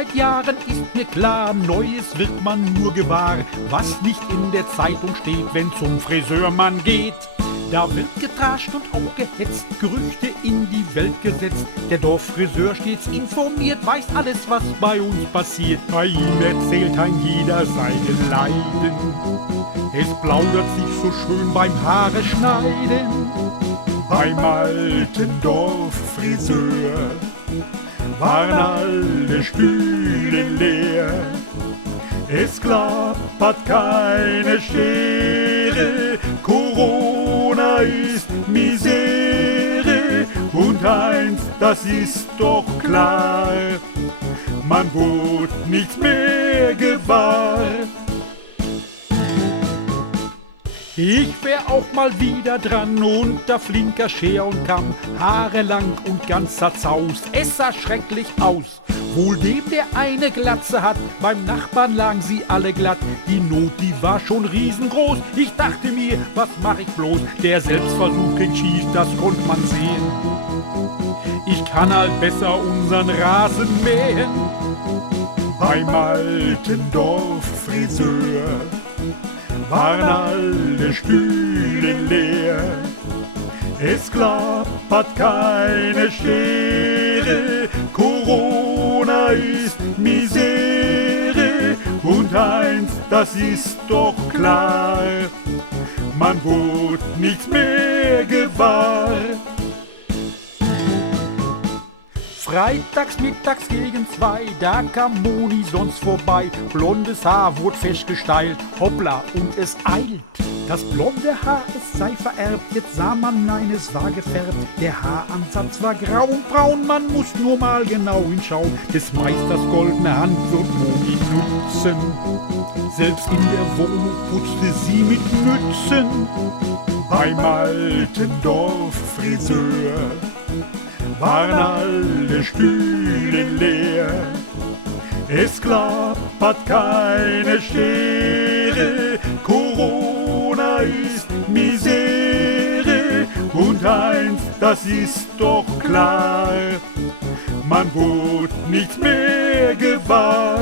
seit Jahren ist mir klar, Neues wird man nur gewahr, was nicht in der Zeitung steht, wenn zum Friseur man geht. Da wird getrascht und auch gehetzt, Gerüchte in die Welt gesetzt. Der Dorffriseur stets informiert, weiß alles, was bei uns passiert. Bei ihm erzählt ein jeder seine Leiden. Es plaudert sich so schön beim Haare schneiden. Beim alten Dorffriseur waren alle Stühle leer. Es klappert keine Schere, Corona ist Misere. Und eins, das ist doch klar, man wurde nichts mehr gewahr. Ich wär auch mal wieder dran, unter flinker Scher und Kamm, Haare lang und ganz zerzaust, es sah schrecklich aus. Wohl dem, der eine Glatze hat, beim Nachbarn lagen sie alle glatt. Die Not, die war schon riesengroß, ich dachte mir, was mach ich bloß? Der Selbstversuch ging schief, das konnte man sehen. Ich kann halt besser unseren Rasen mähen. Beim alten Dorffriseur waren alle Stühle leer. Es klappert keine Schere, Corona ist Misere. Und eins, das ist doch klar, man wurde nichts mehr gewahr. Freitags, mittags gegen 2, da kam Moni sonst vorbei. Blondes Haar wurde festgestylt, hoppla, und es eilt. Das blonde Haar, es sei vererbt, jetzt sah man, nein, es war gefärbt. Der Haaransatz war grau und braun, man muss nur mal genau hinschauen. Des Meisters goldene Hand wird Moni nutzen. Selbst in der Wohnung putzte sie mit Mützen. Beim alten Dorffriseur waren alle Stühle leer. Es klappert keine Schere, Corona ist Misere. Und eins, das ist doch klar, man wurde nichts mehr gewahr.